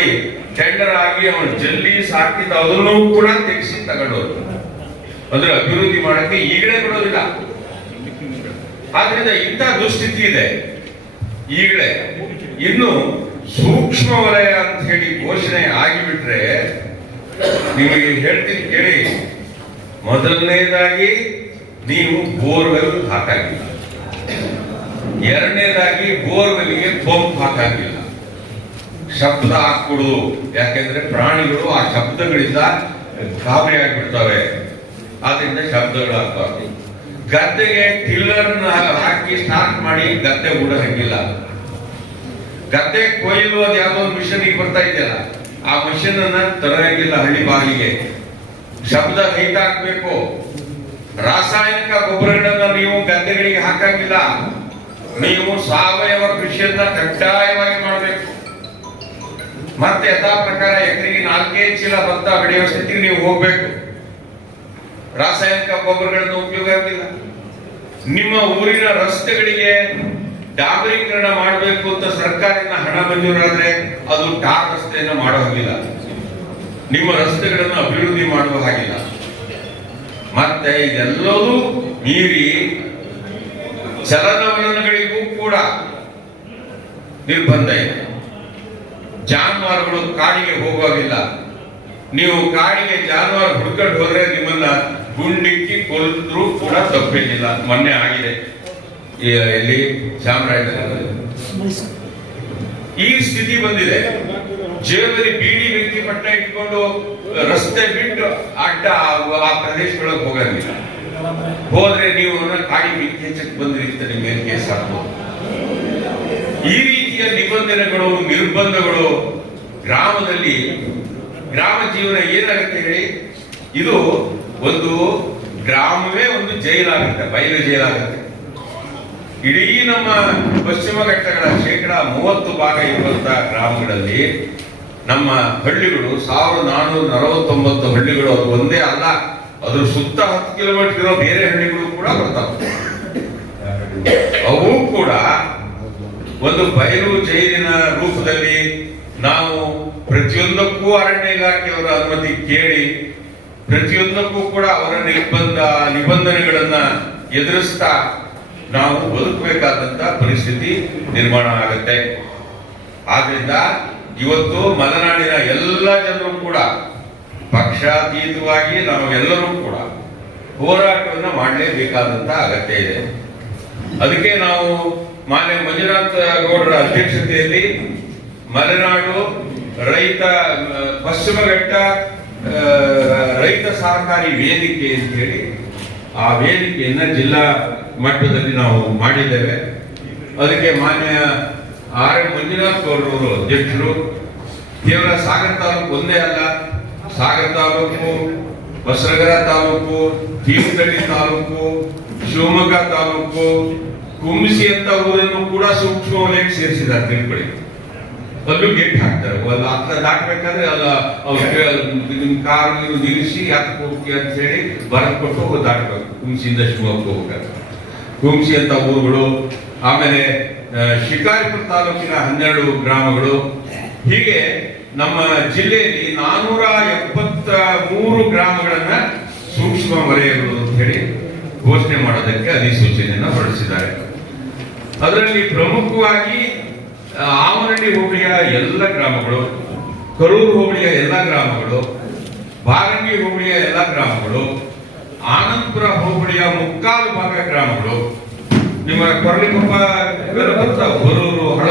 ಮಾಡಿ ಟೆಂಡರ್ ಆಗಿ ಅವನು ಜಲ್ಲಿ ಸಾಕಿದ ಅದನ್ನು ಕೂಡ ತೆಗೆಸಿ ತಗೊಂಡೋರು. ಅಂದ್ರೆ ಅಭಿವೃದ್ಧಿ ಮಾಡಕ್ಕೆ ಈಗಲೇ ಬಿಡೋದಿಲ್ಲ. ಆದ್ರಿಂದ ಇಂಥ ದುಸ್ಥಿತಿ ಇದೆ ಈಗಲೇ. ಇನ್ನು ಸೂಕ್ಷ್ಮ ವಲಯ ಅಂತ ಹೇಳಿ ಘೋಷಣೆ ಆಗಿಬಿಟ್ರೆ ನಿಮಗೆ ಹೇಳ್ತೀನಿ ಕೇಳಿ. ಮೊದಲನೇದಾಗಿ ನೀವು ಬೋರ್ವೆಲ್ ಹಾಕಾಗಿಲ್ಲ, ಎರಡನೇದಾಗಿ ಬೋರ್ವೆಲ್ಗೆ ಪಂಪ್ ಹಾಕಾಗಿಲ್ಲ, ಶಬ್ದ ಹಾಕ್ಬಿಡುದು. ಯಾಕೆಂದ್ರೆ ಪ್ರಾಣಿಗಳು ಆ ಶಬ್ದಗಳಿಂದ ಗಾಬರಿ ಆಗ್ಬಿಡ್ತವೆ, ಆದ್ರಿಂದ ಶಬ್ದಗಳು ಆಗ್ತವೆ. ಗದ್ದೆಗೆ ಟಿಲ್ಲರ್ ಹಾಕಿ ಸ್ಟಾರ್ಟ್ ಮಾಡಿ ಗದ್ದೆ ಕೂಡ ಹಾಕಿಲ್ಲ. ಗದ್ದೆ ಕೊಯ್ಲು ಅದು ಯಾವುದೋ ಒಂದು ಮಿಷನ್ ಈಗ ಬರ್ತಾ ಇದೆಯಲ್ಲ, ಆ ಮಿಷನ್ ಅನ್ನ ತರಗಿಲ್ಲ. ಹಳ್ಳಿ ಬಾಗಿಲಿಗೆ ಶಬ್ದ ರಹಿತ ಹಾಕ್ಬೇಕು. ರಾಸಾಯನಿಕ ಗೊಬ್ಬರಗಳನ್ನ ನೀವು ಗದ್ದೆಗಳಿಗೆ ಹಾಕಂಗಿಲ್ಲ. ನೀವು ಸಾವಯವ ಕೃಷಿಯನ್ನ ಕಡ್ಡಾಯವಾಗಿ ಮಾಡಬೇಕು. ಮತ್ತೆ ಯಥಾ ಪ್ರಕಾರ ಎಕರೆಗೆ 4 ಚೀಲ ಭತ್ತ ಬೆಳೆಯುವ ಸ್ಥಿತಿಗೆ ನೀವು ಹೋಗ್ಬೇಕು. ರಾಸಾಯನಿಕ ಗೊಬ್ಬರಗಳನ್ನು ಉಪಯೋಗ ಆಗಿಲ್ಲ. ನಿಮ್ಮ ಊರಿನ ರಸ್ತೆಗಳಿಗೆ ಡಾಂಬರೀಕರಣ ಮಾಡಬೇಕು ಅಂತ ಸರ್ಕಾರದಿಂದ ಹಣ ಮಂಜೂರಾದ್ರೆ ಅದು ಟಾರ್ ರಸ್ತೆಯನ್ನು ಮಾಡೋ ಹಾಗಿಲ್ಲ. ನಿಮ್ಮ ರಸ್ತೆಗಳನ್ನು ಅಭಿವೃದ್ಧಿ ಮಾಡುವ ಹಾಗಿಲ್ಲ. ಮತ್ತೆ ಇದೆಲ್ಲವೂ ಮೀರಿ ಚಲನವಲನಗಳಿಗೂ ಕೂಡ ನಿರ್ಬಂಧ ಇದೆ. ಜಾನುವಾರುಗಳು ಕಾಡಿಗೆ ಹೋಗುವಾಗಿಲ್ಲ. ನೀವು ಕಾಡಿಗೆ ಜಾನುವಾರು ಹುಡ್ಕೊಂಡು ಹೋದ್ರೆ ನಿಮ್ಮನ್ನ ಗುಂಡಿಕ್ಕಿ ಕೊಲ್ಲರೂ ಕೂಡ ತಪ್ಪೇನಿಲ್ಲ. ಮೊನ್ನೆ ಆಗಿದೆ ಇಲ್ಲಿ ಚಾಮರಾಜನಗರದಲ್ಲಿ. ಈ ಸ್ಥಿತಿ ಬಂದಿದೆ. ಜೇಬಲ್ಲಿ ಬೀಡಿ ವ್ಯಕ್ತಿ ಪಟ್ಟ ಇಟ್ಕೊಂಡು ರಸ್ತೆ ಬಿಟ್ಟು ಅಡ್ಡ ಆ ಪ್ರದೇಶಗಳಿಗೆ ಹೋಗಂಗಿಲ್ಲ. ಹೋದ್ರೆ ನೀವು ಕಾಡಿ ಬೆಂಕಿ ಹೆಚ್ಚಕ್ಕೆ ಬಂದ್ರಿ ಅಂತ ನಿಮ್ಮ ಮೇಲೆ ಕೇಸ್ ಹಾಕ್ಬೋದು. ಈ ರೀತಿಯ ನಿಬಂಧನೆಗಳು, ನಿರ್ಬಂಧಗಳು ಗ್ರಾಮದಲ್ಲಿ, ಗ್ರಾಮ ಜೀವನ ಏನಾಗುತ್ತೆ ಹೇಳಿ. ಇದು ಒಂದು ಗ್ರಾಮವೇ ಒಂದು ಜೈಲಾಗುತ್ತೆ, ಬಯಲು ಜೈಲಾಗುತ್ತೆ. ಇಡೀ ನಮ್ಮ ಪಶ್ಚಿಮ ಘಟ್ಟಗಳ 30% ಇರುವಂತಹ ಗ್ರಾಮಗಳಲ್ಲಿ ನಮ್ಮ ಹಳ್ಳಿಗಳು 1449 ಹಳ್ಳಿಗಳು. ಅದು ಒಂದೇ ಅಲ್ಲ, ಅದ್ರ ಸುತ್ತ 10 ಕಿಲೋಮೀಟರ್ ಇರೋ ಬೇರೆ ಹಳ್ಳಿಗಳು ಕೂಡ ಬರ್ತಾವೆ. ಅವು ಕೂಡ ಒಂದು ಬಯಲು ಜೈಲಿನ ರೂಪದಲ್ಲಿ ನಾವು ಪ್ರತಿಯೊಂದಕ್ಕೂ ಅರಣ್ಯ ಇಲಾಖೆಯವರ ಅನುಮತಿ ಕೇಳಿ, ಪ್ರತಿಯೊಂದಕ್ಕೂ ಕೂಡ ಅವರ ನಿಬಂಧನೆಗಳನ್ನ ಎದುರಿಸ್ತಾ ನಾವು ಬದುಕಬೇಕಾದಂತ ಪರಿಸ್ಥಿತಿ ನಿರ್ಮಾಣ ಆಗುತ್ತೆ. ಆದ್ರಿಂದ ಇವತ್ತು ಮಲೆನಾಡಿನ ಎಲ್ಲ ಜನರು ಕೂಡ ಪಕ್ಷಾತೀತವಾಗಿ ನಾವೆಲ್ಲರೂ ಕೂಡ ಹೋರಾಟವನ್ನ ಮಾಡಲೇಬೇಕಾದಂತ ಅಗತ್ಯ ಇದೆ. ಅದಕ್ಕೆ ನಾವು ಮಾನ್ಯ ಮಂಜುನಾಥ್ ಗೌಡರ ಅಧ್ಯಕ್ಷತೆಯಲ್ಲಿ ಮಲೆನಾಡು ರೈತ ಪಶ್ಚಿಮ ಘಟ್ಟ ರೈತ ಸಹಕಾರಿ ವೇದಿಕೆ ಅಂತ ಹೇಳಿ ಆ ವೇದಿಕೆಯನ್ನ ಜಿಲ್ಲಾ ಮಟ್ಟದಲ್ಲಿ ನಾವು ಮಾಡಿದ್ದೇವೆ. ಅದಕ್ಕೆ ಮಾನ್ಯ ಆರ್ ಎಂ ಮಂಜುನಾಥ್ ಗೌಡರವರು ಅಧ್ಯಕ್ಷರು. ಕೇವಲ ಸಾಗರ ತಾಲೂಕು ಒಂದೇ ಅಲ್ಲ, ಸಾಗರ ತಾಲೂಕು, ಹೊಸನಗರ ತಾಲೂಕು, ತೀರ್ಥಹಳ್ಳಿ ತಾಲೂಕು, ಶಿವಮೊಗ್ಗ ತಾಲೂಕು, ಕುಂಸಿ ಅಂತ ಊರನ್ನು ಕೂಡ ಸೂಕ್ಷ್ಮ ವಲಯಕ್ಕೆ ಸೇರಿಸಿದ್ದಾರೆ. ತಿಳ್ಕೊಳ್ಳಿ, ಅಲ್ಲೂ ಗೇಟ್ ಹಾಕ್ತಾರೆ. ಹತ್ರ ದಾಟಬೇಕಾದ್ರೆ ಅಲ್ಲ ನಿಮ್ ಕಾರ್ ನಿಲ್ಲಿಸಿ ಯಾಕೆ ಹೋಗ್ತೀವಿ ಅಂತ ಹೇಳಿ ಬರಕ್ ಕೊಟ್ಟು ದಾಟಬೇಕು. ಕುಂಸಿಯಿಂದ ಶಿವಮೊಗ್ಗ ಹೋಗ್ಬೇಕು. ಕುಂಸಿ ಅಂತ ಊರುಗಳು, ಆಮೇಲೆ ಶಿಕಾರಿಪುರ ತಾಲೂಕಿನ 12 ಗ್ರಾಮಗಳು, ಹೀಗೆ ನಮ್ಮ ಜಿಲ್ಲೆಯಲ್ಲಿ 473 ಗ್ರಾಮಗಳನ್ನ ಸೂಕ್ಷ್ಮ ವಲಯಗಳು ಅಂತ ಹೇಳಿ ಘೋಷಣೆ ಮಾಡೋದಕ್ಕೆ ಅಧಿಸೂಚನೆಯನ್ನು ಹೊರಡಿಸಿದ್ದಾರೆ. ಅದರಲ್ಲಿ ಪ್ರಮುಖವಾಗಿ ಆವನಹಳ್ಳಿ ಹೋಬಳಿಯ ಎಲ್ಲ ಗ್ರಾಮಗಳು, ಕರೂರು ಹೋಬಳಿಯ ಎಲ್ಲ ಗ್ರಾಮಗಳು, ಬಾರಂಗಿ ಹೋಬಳಿಯ ಎಲ್ಲ ಗ್ರಾಮಗಳು, ಆನಂದಪುರ ಹೋಬಳಿಯ 3/4 ಭಾಗ ಗ್ರಾಮಗಳು, ನಿಮ್ಮ ಕೊರಳಿಕೊಪ್ಪ, ಬರೂರು, ಹಳ